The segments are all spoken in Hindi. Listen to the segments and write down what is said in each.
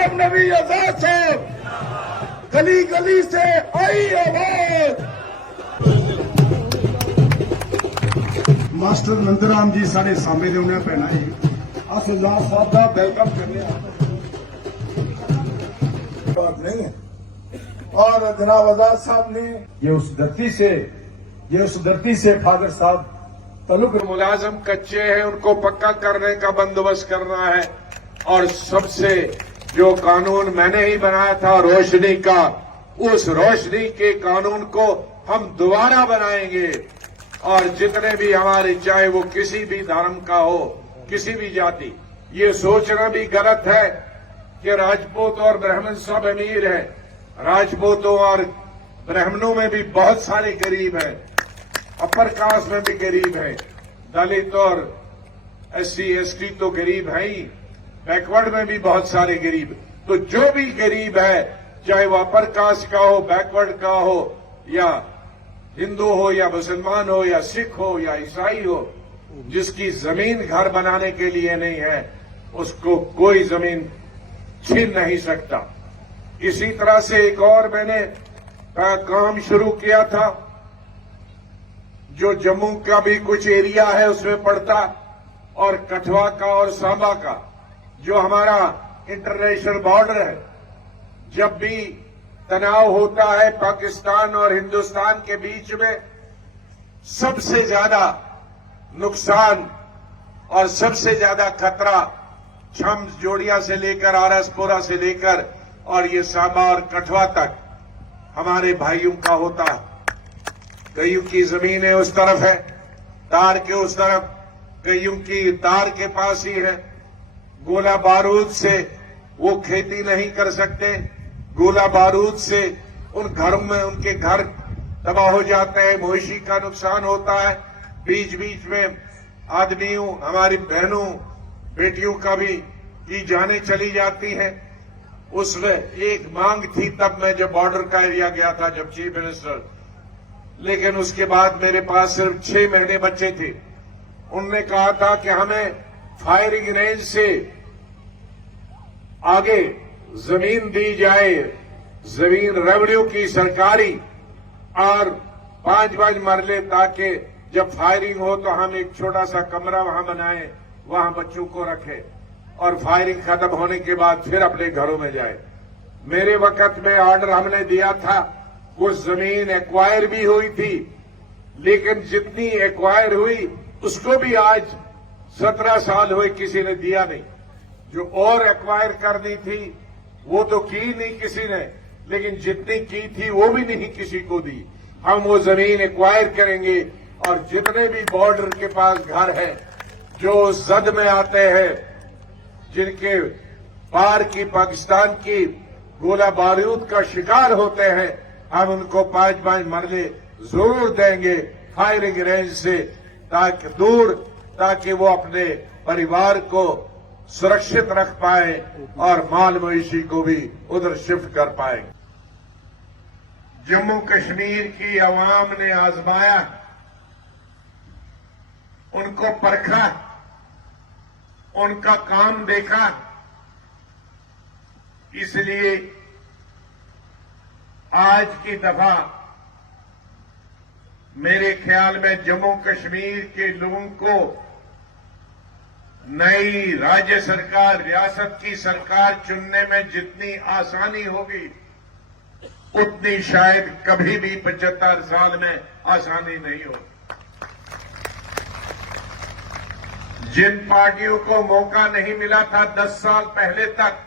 गुलाम नबी आजाद साहब गली गली से आई आवाज। मास्टर नंदराम जी साढ़े सामने उन्हें पैना है अस आजाद साहब का वेलकम करने बात नहीं है। और जनाब आजाद साहब ने ये उस धरती से फादर साहब तलुक मुलाजम कच्चे हैं, उनको पक्का करने का बंदोबस्त करना है। और सबसे जो कानून मैंने ही बनाया था रोशनी का, उस रोशनी के कानून को हम दोबारा बनाएंगे। और जितने भी हमारे, चाहे वो किसी भी धर्म का हो, किसी भी जाति, ये सोचना भी गलत है कि राजपूत और ब्राह्मण सब अमीर हैं। राजपूतों और ब्राह्मणों में भी बहुत सारे गरीब हैं, अपर कास्ट में भी गरीब है, दलित और SC ST तो गरीब है ही, बैकवर्ड में भी बहुत सारे गरीब। तो जो भी गरीब है, चाहे वो अपर कास्ट का हो, बैकवर्ड का हो, या हिंदू हो, या मुसलमान हो, या सिख हो, या ईसाई हो, जिसकी जमीन घर बनाने के लिए नहीं है, उसको कोई जमीन छीन नहीं सकता। इसी तरह से एक और मैंने काम शुरू किया था, जो जम्मू का भी कुछ एरिया है उसमें पड़ता, और कठुआ का और सांबा का, जो हमारा इंटरनेशनल बॉर्डर है। जब भी तनाव होता है पाकिस्तान और हिंदुस्तान के बीच में, सबसे ज्यादा नुकसान और सबसे ज्यादा खतरा छम जोड़िया से लेकर आरसपुरा से लेकर और ये सांबा और कठुआ तक हमारे भाइयों का होता है। कईयों की जमीनें उस तरफ है, तार के उस तरफ, कईयों की तार के पास ही है। गोला बारूद से वो खेती नहीं कर सकते, गोला बारूद से उन घरों में उनके घर तबाह हो जाते हैं, मवेशी का नुकसान होता है। बीच बीच में आदमियों, हमारी बहनों बेटियों का भी की जाने चली जाती हैं। उसमें एक मांग थी तब मैं जब बॉर्डर का एरिया गया था, जब चीफ मिनिस्टर, लेकिन उसके बाद मेरे पास सिर्फ 6 महीने बचे थे। उनने कहा था कि हमें फायरिंग रेंज से आगे जमीन दी जाए, जमीन रेवेन्यू की सरकारी, और 5 मरले, ताकि जब फायरिंग हो तो हम एक छोटा सा कमरा वहां बनाएं, वहां बच्चों को रखें, और फायरिंग खत्म होने के बाद फिर अपने घरों में जाए। मेरे वक्त में ऑर्डर हमने दिया था, कुछ जमीन एक्वायर भी हुई थी, लेकिन जितनी एक्वायर हुई उसको भी आज 17 साल हुए किसी ने दिया नहीं। जो और एक्वायर करनी थी वो तो की नहीं किसी ने, लेकिन जितनी की थी वो भी नहीं किसी को दी। हम वो जमीन एक्वायर करेंगे, और जितने भी बॉर्डर के पास घर हैं, जो जद में आते हैं, जिनके पार की पाकिस्तान की गोला बारूद का शिकार होते हैं, हम उनको 5 मरले जरूर देंगे फायरिंग रेंज से, ताकि दूर, ताकि वो अपने परिवार को सुरक्षित रख पाए और माल मवेशी को भी उधर शिफ्ट कर पाए। जम्मू कश्मीर की आवाम ने आजमाया, उनको परखा, उनका काम देखा, इसलिए आज की दफा मेरे ख्याल में जम्मू कश्मीर के लोगों को नई राज्य सरकार, रियासत की सरकार चुनने में जितनी आसानी होगी, उतनी शायद कभी भी 75 साल में आसानी नहीं होगी। जिन पार्टियों को मौका नहीं मिला था 10 साल पहले तक,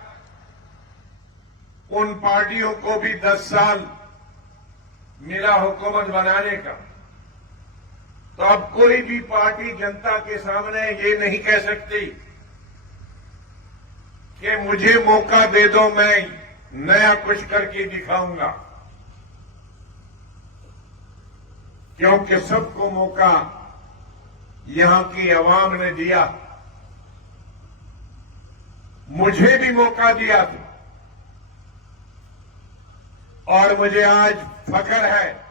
उन पार्टियों को भी 10 साल मिला हुकूमत बनाने का। तो अब कोई भी पार्टी जनता के सामने ये नहीं कह सकती कि मुझे मौका दे दो, मैं नया कुछ करके दिखाऊंगा, क्योंकि सबको मौका यहां की आवाम ने दिया। मुझे भी मौका दिया था, और मुझे आज फख्र है,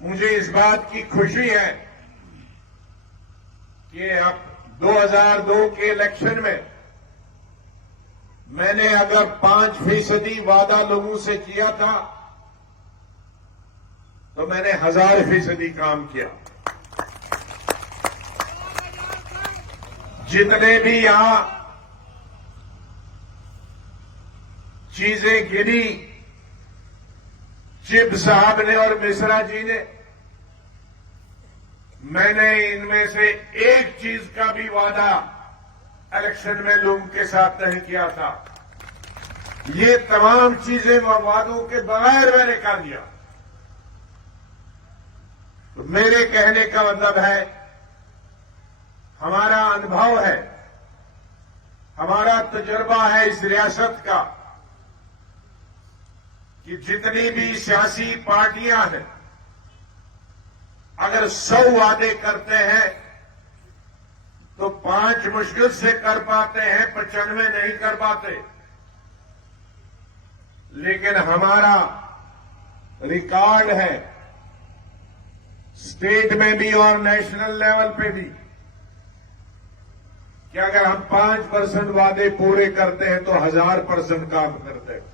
मुझे इस बात की खुशी है कि अब 2002 के इलेक्शन में मैंने अगर 5% वादा लोगों से किया था तो मैंने 1000% काम किया। जितने भी यहां चीजें गिनी चिब साहब ने और मिश्रा जी ने, मैंने इनमें से एक चीज का भी वादा इलेक्शन में लोगों के साथ नहीं किया था। ये तमाम चीजें वादों के बगैर मैंने कर दिया। तो मेरे कहने का मतलब है, हमारा अनुभव है, हमारा तजुर्बा है इस रियासत का कि जितनी भी सियासी पार्टियां हैं, अगर 100 वादे करते हैं तो 5 मुश्किल से कर पाते हैं, 95 नहीं कर पाते। लेकिन हमारा रिकॉर्ड है स्टेट में भी और नेशनल लेवल पे भी कि अगर हम 5% वादे पूरे करते हैं तो 1000% काम करते हैं।